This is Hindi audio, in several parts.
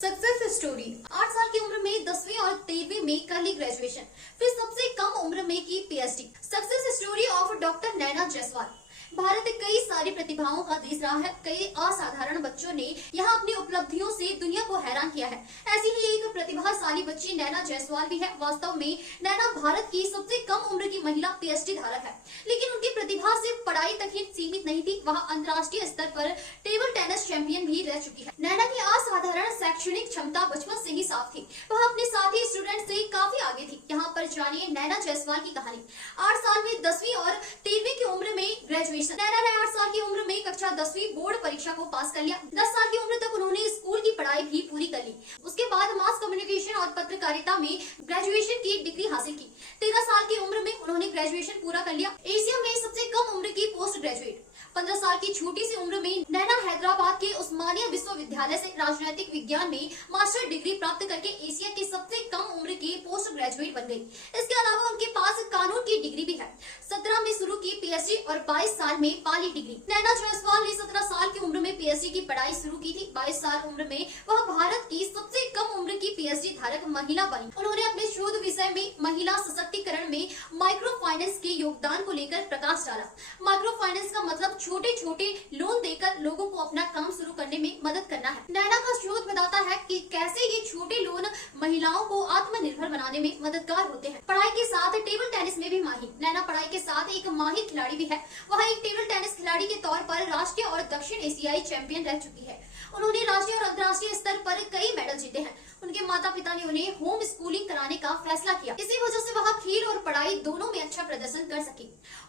Success story. 8 साल की उम्र में 10वीं और 13वीं में कर ली ग्रेजुएशन, फिर सबसे कम उम्र में की PhD. Success story of doctor Naina Jaiswal. Bharat कई सारी प्रतिभाओं का देश रहा है। कई असाधारण बच्चों ने यहाँ अपनी उपलब्धियों से दुनिया को हैरान किया है। ऐसी ही एक प्रतिभाशाली बच्ची नैना जायसवाल भी है। वास्तव में नैना भारत की सबसे कम उम्र की महिला पीएचडी धारक है, लेकिन उनकी प्रतिभा सिर्फ पढ़ाई तक ही सीमित नहीं थी। वह अंतर्राष्ट्रीय स्तर पर टेबल टेनिस चैंपियन भी रह चुकी है। नैना की असाधारण शैक्षणिक क्षमता बचपन से ही साफ थी। वह अपने साथी स्टूडेंट से काफी आगे थी। यहाँ पर जानिए नैना जायसवाल की कहानी। 8 साल में 10वीं और 13वीं की उम्र में ग्रेजुएशन। नैना ने 8 साल की उम्र में कक्षा 10वीं बोर्ड परीक्षा को पास कर लिया। 10 साल की उम्र तक उन्होंने स्कूल की पढ़ाई भी पूरी कर ली। उसके बाद मास कम्युनिकेशन और पत्रकारिता में ग्रेजुएशन की डिग्री हासिल की। 13 साल की उम्र में उन्होंने ग्रेजुएशन पूरा कर लिया। एशिया में सबसे कम उम्र की पोस्ट ग्रेजुएट। 15 साल की छोटी सी उम्र में नैना हैदराबाद के उस्मानिया विश्वविद्यालय से राजनीतिक विज्ञान में मास्टर डिग्री प्राप्त करके एशिया की सबसे कम उम्र की पोस्ट ग्रेजुएट बन गई। इसके अलावा उनके पास कानून की डिग्री भी है। 17 में शुरू की पीएचडी और 22 साल में पाली डिग्री। नैना जायसवाल ने 17 साल की उम्र में पीएचडी की पढ़ाई शुरू की थी। 22 साल उम्र में वह भारत की सबसे कम उम्र की पीएचडी धारक महिला बनी। उन्होंने अपने शोध विषय में महिला सशक्तिकरण में माइक्रो फाइनेंस के योगदान को लेकर प्रकाश डाला। माइक्रो फाइनेंस का मतलब छोटे छोटे लोन देकर लोगों को अपना काम शुरू करने में मदद करना है। नैना का शोध बताता है कि कैसे ये छोटे लोन महिलाओं को आत्मनिर्भर बनाने में मददगार होते हैं। पढ़ाई के साथ टेबल टेनिस में भी माहिर। नैना पढ़ाई के साथ एक माहिर खिलाड़ी भी है। वह एक टेबल टेनिस खिलाड़ी के तौर पर राष्ट्रीय और दक्षिण एशियाई चैंपियन रह चुकी है। उन्होंने राष्ट्रीय और अंतर्राष्ट्रीय स्तर पर कई मेडल जीते हैं। उनके माता पिता ने उन्हें होम स्कूलिंग कराने का फैसला किया। इसी वजह से वह खेल और पढ़ाई दोनों में अच्छा प्रदर्शन कर सकी।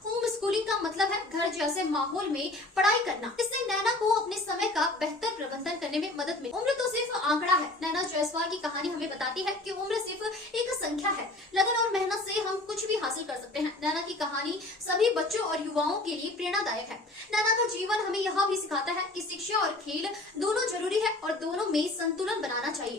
होम स्कूलिंग का मतलब है घर जैसे माहौल में पढ़ाई करना। इससे नैना को अपने समय का बेहतर प्रबंधन करने में मदद मिली। उम्र तो सिर्फ आंकड़ा है। नैना जायसवाल की कहानी हमें बताती है कि उम्र सिर्फ एक संख्या है। लगन और मेहनत से हम कुछ भी हासिल कर सकते हैं। नैना की कहानी सभी बच्चों और युवाओं के लिए प्रेरणादायक है। नैना का जीवन हमें यह भी सिखाता है कि शिक्षा और खेल दोनों जरूरी है और दोनों में संतुलन बनाना चाहिए।